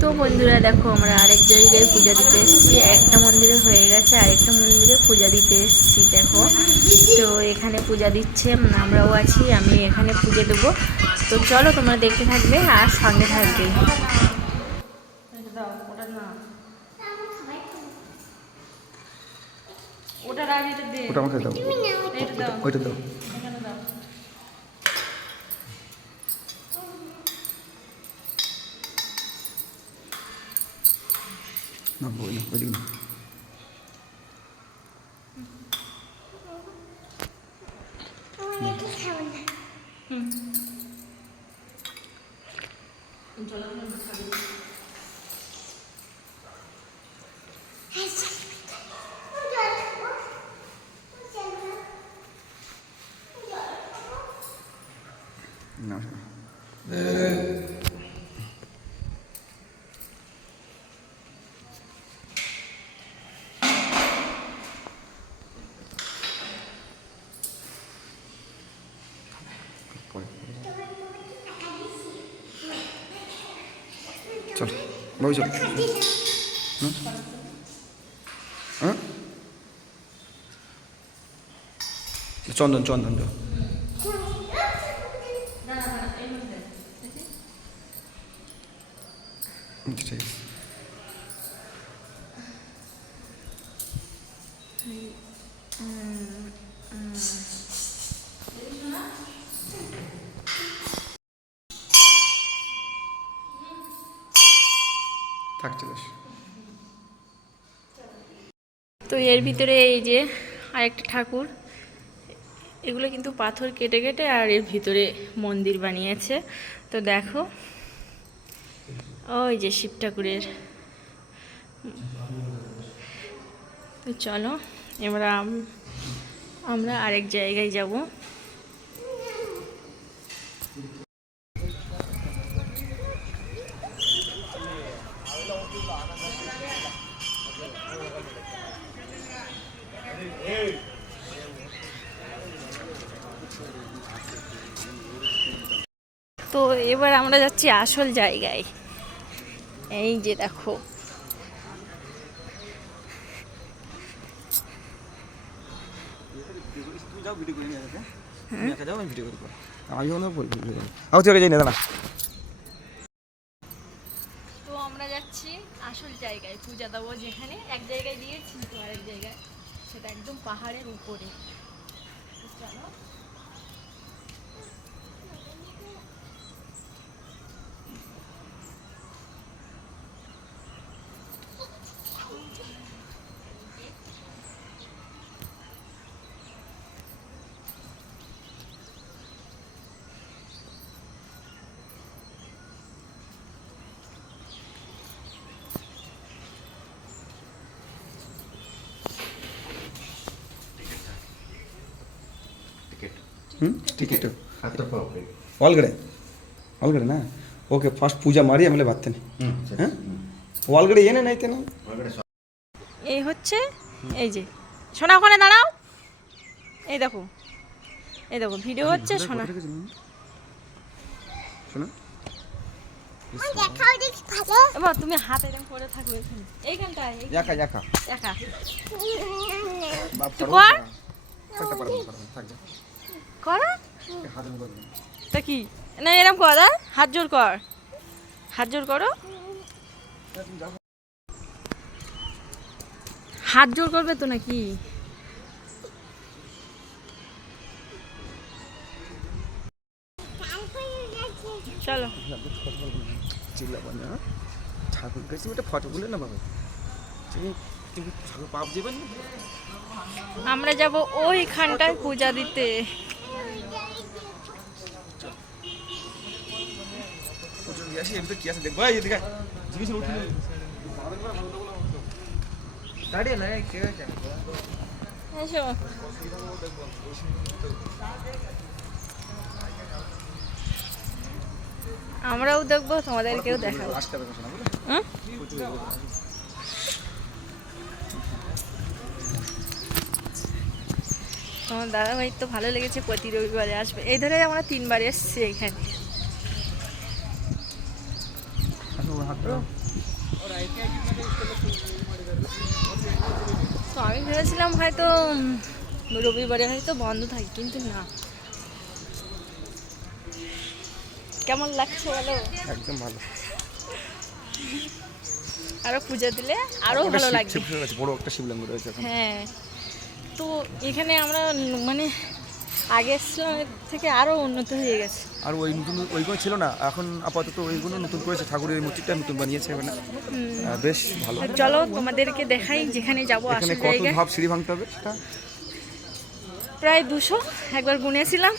তো বন্ধুরা দেখো আমরা আরেক জায়গায় পূজা দিতে এসেছি। একটা মন্দিরে হয়ে গেছে আরেকটা মন্দিরে পূজা দিতে এসেছি দেখো। তো এখানে পূজা দিচ্ছে আমরাও আছি আমি এখানে পুজো দেবো। তো চলো তোমরা দেখতে থাকবে আর সঙ্গে থাকবে। ওটা এটা দে ওটা আমাকে দাও। এটা দাও। ওইটা দাও। এখানে দাও না বই চল বাবু চল হুম? হ্যাঁ চন্দন চন্দন দাও আচ্ছা, ঠিক আছে থাক চলে এসো। তো এর ভিতরে এই যে আরেকটা ঠাকুর, এগুলো কিন্তু পাথর কেটে কেটে আর এর ভিতরে মন্দির বানিয়েছে। তো দেখো, ওই যে শিব ঠাকুরের। তো চলো, এবার আমরা আরেক জায়গায় যাব। তো এবার আমরা যাচ্ছি আসল জায়গায়। এই যে দেখো। তো আমরা যাচ্ছি আসল জায়গায় যেখানে, এক জায়গায় তো আরেক জায়গায়। সেটা একদম পাহাড়ের উপরে। চলো ಹ್ಞೂ ಟಿಕೆಟು ಹತ್ತು ರೂಪಾಯಿ ಒಬ್ಬರಿಗೆ ಒಳಗಡೆ ಒಳಗಡೆನಾ ಓಕೆ ಫಸ್ಟ್ ಪೂಜೆ ಮಾಡಿ ಆಮೇಲೆ ಬರ್ತೇನೆ ಹಾಂ ಒಳಗಡೆ ಏನೇನು ಐತೆ ನಾವು ಒಳಗಡೆ ಸ್ವ- এই হচ্ছে এই যে সোনা ওখানে দাঁড়াও এই দেখো এই দেখো ভিডিও হচ্ছে সোনা শোনো এবার তুমি হাত এরকম করে থাকো এখানে এইখানটায় এই- ಯಾಕ ಯಾಕ দেখা বাপ তুই পারবো কর। না। থাকতে পারবো না, পারবো না, থাক যা। করো। তা কি? না এরকম কর দা হাত জোর কর। হাত জোর করো। হাত জোর করবে তো নাকি? চলো। ঠাকুর কাছে ওটা ফটো বলে না বাবা তুমি তুমি ঠাকুর পাপ আমরা যাব ওইখানটায় পূজা দিতে। আসি কি আছে দেখব। এই এদিকে করে উঠে দাঁড়িয়ে না কে এসো আমরাও দেখব তোমাদেরকেও দেখাবো। দাদা ভাই তো ভালো লেগেছে প্রতি রবিবারে আসবে। এই ধরে আমরা তিনবার এসছি এখানে আসো হাত তো আমি ভেবেছিলাম হয়তো রবিবারে হয়তো বন্ধ থাকে কিন্তু না। কেমন লাগছে বলো? একদম ভালো। আরও পূজা দিলে আরও ভালো লাগছে লাগবে। বড় একটা শিবলিঙ্গ রয়েছে হ্যাঁ। তো এখানে আমরা মানে আগে এসেছিলাম এর থেকে আরও উন্নত হয়ে গেছে। আর ওই নতুন ওইগুলো ছিল না এখন আপাতত ওইগুলো নতুন করেছে ঠাকুরের মূর্তিটা নতুন বানিয়েছে মানে বেশ ভালো। চলো তোমাদেরকে দেখাই যেখানে যাব আসলে কত ভাব সিঁড়ি ভাঙতে হবে প্রায় দুশো একবার গুনেছিলাম।